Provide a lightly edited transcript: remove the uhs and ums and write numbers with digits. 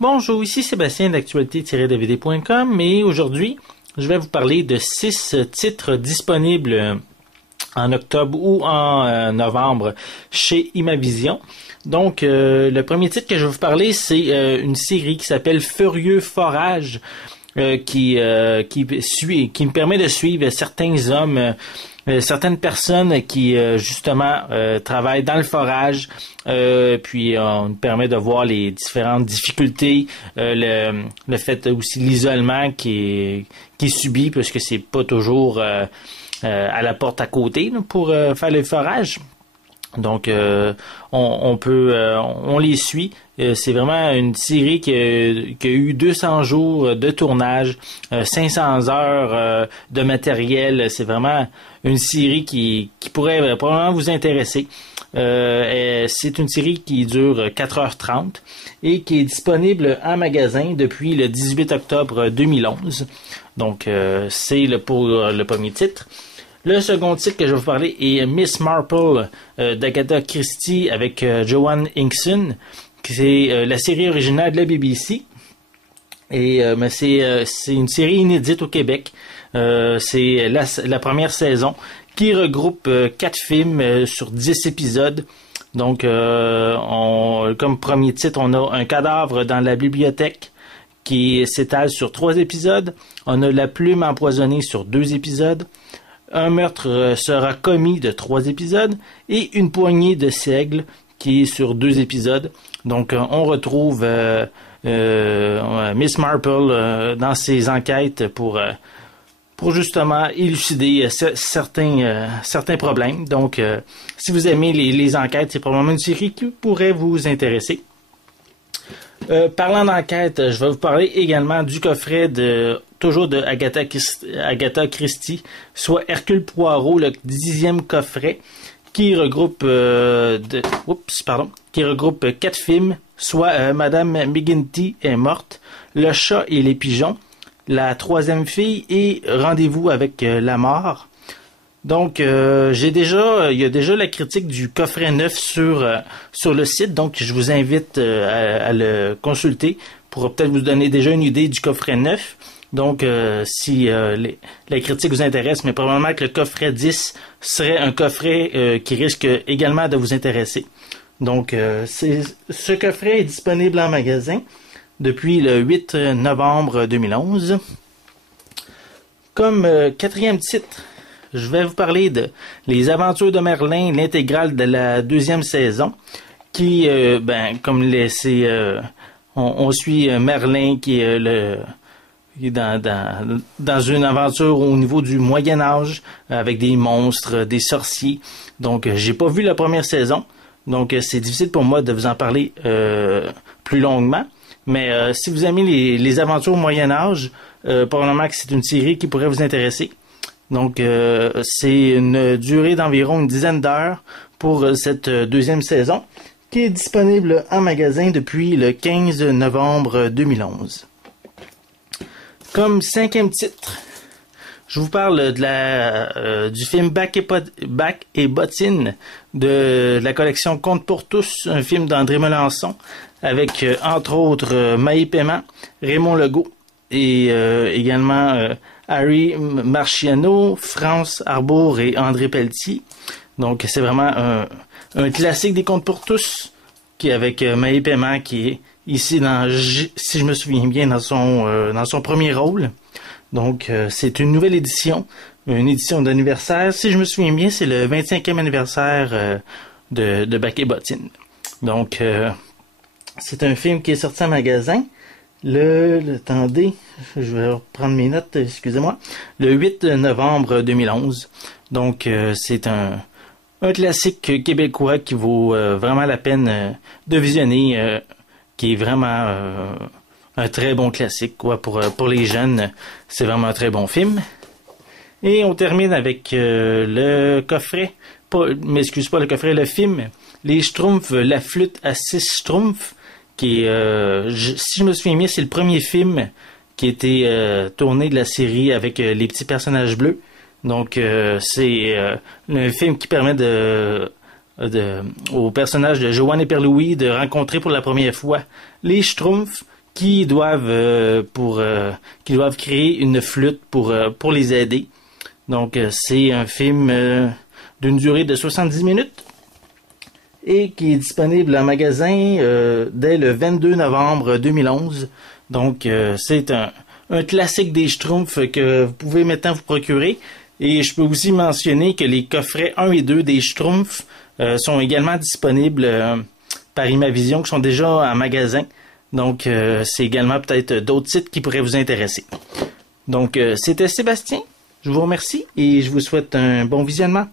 Bonjour, ici Sébastien d'actualité-dvd.com et aujourd'hui, je vais vous parler de 6 titres disponibles en octobre ou en novembre chez Imavision. Donc, le premier titre que je vais vous parler, c'est une série qui s'appelle Furieux Forage, qui me permet de suivre certains hommes, certaines personnes qui justement travaillent dans le forage, puis on nous permet de voir les différentes difficultés, le fait aussi l'isolement qui est subi, parce que c'est pas toujours à la porte à côté là, pour faire le forage. Donc on les suit. C'est vraiment une série qui a eu 200 jours de tournage, 500 heures de matériel. C'est vraiment une série qui pourrait probablement vous intéresser. C'est une série qui dure 4h30 et qui est disponible en magasin depuis le 18 octobre 2011. Donc c'est pour le premier titre. Le second titre que je vais vous parler est Miss Marple d'Agatha Christie avec Joanne Hinkson. C'est la série originale de la BBC. Et c'est une série inédite au Québec. C'est la première saison qui regroupe 4 films sur 10 épisodes. Donc, comme premier titre, on a Un cadavre dans la bibliothèque qui s'étale sur 3 épisodes. On a La plume empoisonnée sur 2 épisodes. Un meurtre sera commis de 3 épisodes. Et Une poignée de seigles qui est sur 2 épisodes. Donc, on retrouve Miss Marple dans ses enquêtes pour justement élucider certains problèmes. Donc, si vous aimez les enquêtes, c'est probablement une série qui pourrait vous intéresser. Parlant d'enquête, je vais vous parler également du coffret toujours de Agatha Christie, soit Hercule Poirot, le 10e coffret, qui regroupe 4 films, soit Madame McGinty est morte, Le chat et les pigeons, La troisième fille et Rendez-vous avec la mort. Donc, il y a déjà la critique du coffret neuf sur le site, donc je vous invite à le consulter pour peut-être vous donner déjà une idée du coffret neuf. Donc, si la critique vous intéresse, mais probablement que le coffret 10 serait un coffret qui risque également de vous intéresser. Donc, ce coffret est disponible en magasin depuis le 8 novembre 2011. Comme quatrième titre, je vais vous parler de Les Aventures de Merlin, l'intégrale de la 2e saison, qui, on suit Merlin qui est dans une aventure au niveau du Moyen Âge, avec des monstres, des sorciers. Donc, j'ai pas vu la première saison, donc c'est difficile pour moi de vous en parler plus longuement. Mais si vous aimez les aventures au Moyen Âge, probablement que c'est une série qui pourrait vous intéresser. Donc, c'est une durée d'environ une dizaine d'heures pour cette 2e saison, qui est disponible en magasin depuis le 15 novembre 2011. Comme 5e titre, je vous parle du film Bac et Bottine de la collection Contes pour tous, un film d'André Melançon, avec entre autres Maï Paiement, Raymond Legault et également Harry Marciano, France Arbour et André Pelletier. Donc c'est vraiment un classique des Contes pour tous, qui avec Maï Paiement qui est ici si je me souviens bien dans son premier rôle. Donc c'est une nouvelle édition, une édition d'anniversaire. Si je me souviens bien, c'est le 25e anniversaire de Bac et Bottine. Donc c'est un film qui est sorti en magasin. Attendez, je vais reprendre mes notes, excusez-moi. Le 8 novembre 2011. Donc, c'est un classique québécois qui vaut vraiment la peine de visionner, qui est vraiment un très bon classique, quoi, pour les jeunes. C'est vraiment un très bon film. Et on termine avec le coffret, le film Les Schtroumpfs, la flûte à 6 Schtroumpfs, qui est, si je me souviens bien, c'est le premier film qui a été tourné de la série avec les petits personnages bleus. Donc, c'est un film qui permet au personnage de Joanne Éperlouis de rencontrer pour la première fois les Schtroumpfs, qui doivent qui doivent créer une flûte pour les aider. Donc c'est un film d'une durée de 70 minutes et qui est disponible en magasin dès le 22 novembre 2011. Donc c'est un classique des Schtroumpfs que vous pouvez maintenant vous procurer. Et je peux aussi mentionner que les coffrets 1 et 2 des Schtroumpfs sont également disponibles par Imavision, qui sont déjà en magasin. Donc, c'est également peut-être d'autres sites qui pourraient vous intéresser. Donc, c'était Sébastien. Je vous remercie et je vous souhaite un bon visionnement.